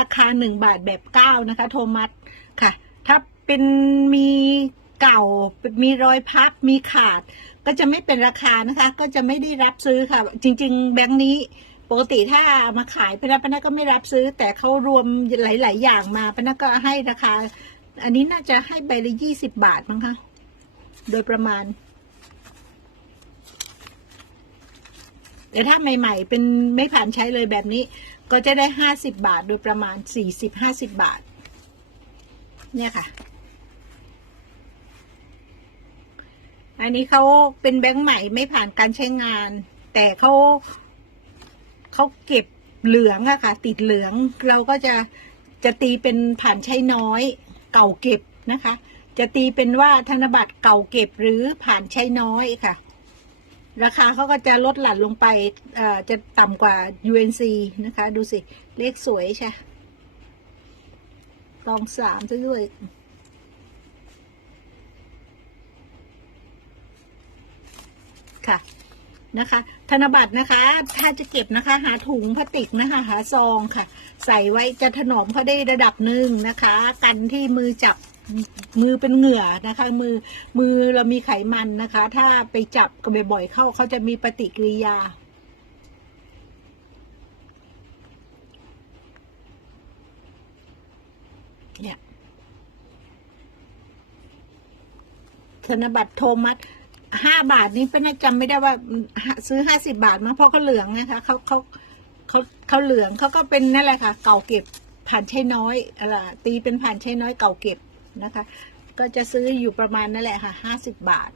ราคาหนึ่งบาทแบบเก้านะคะ โทมัสค่ะ ถ้าเป็นมีเก่ามีรอยพับมีขาด ก็จะไม่เป็นราคานะคะ ก็จะไม่ได้รับซื้อค่ะ จริง ๆ แบงค์นี้ปกติถ้ามาขายปนักปนักก็ไม่รับซื้อ แต่เขารวมหลาย ๆ อย่างมาปนักก็ให้ราคา อันนี้น่าจะให้ใบละยี่สิบบาทมั้งคะโดยประมาณ แต่ถ้าใหม่ ๆ เป็นไม่ผ่านใช้เลยแบบนี้ ก็จะได้ห้าสิบบาทโดยประมาณสี่สิบห้าสิบบาท เนี่ยค่ะ อันนี้เขาเป็นแบงค์ใหม่ไม่ผ่านการใช้งาน แต่เขาเขาเก็บเหลืองอะค่ะ ติดเหลืองเราก็จะจะตีเป็นผ่านใช้น้อย เก่าเก็บนะคะ จะตีเป็นว่าธนบัตรเก่าเก็บหรือผ่านใช้น้อยค่ะ ราคาเขาก็จะลดหลั่นลงไปเอ่อจะต่ำกว่า UNC นะคะ ดูสิ เลขสวยใช่ตองสามซะด้วย ค่ะนะคะ ธนบัตรนะคะ ถ้าจะเก็บนะคะ หาถุงพลาสติกนะคะ หาซองค่ะ ใส่ไว้จะถนอมเขาได้ระดับหนึ่งนะคะ กันที่มือจับ มือเป็นเหงื่อนะคะ มือมือเรามีไขมันนะคะ ถ้าไปจับกันบ่อยๆเข้าเขาจะมีปฏิกิริยาเนี่ยธนบัตรโทมัสห้าบาทนี้เป็นจำไม่ได้ว่าซื้อห้าสิบาทมาเพราะเขาเหลืองนะคะเขาเขาเขาเขาเหลืองเขาก็เป็นนั่นแหละค่ะ เก่าเก็บผ่านใช้น้อยอะไรตีเป็นผ่านใช้น้อยเก่าเก็บ นะคะ ก็จะซื้ออยู่ประมาณนั่นแหละค่ะห้าสิบบาท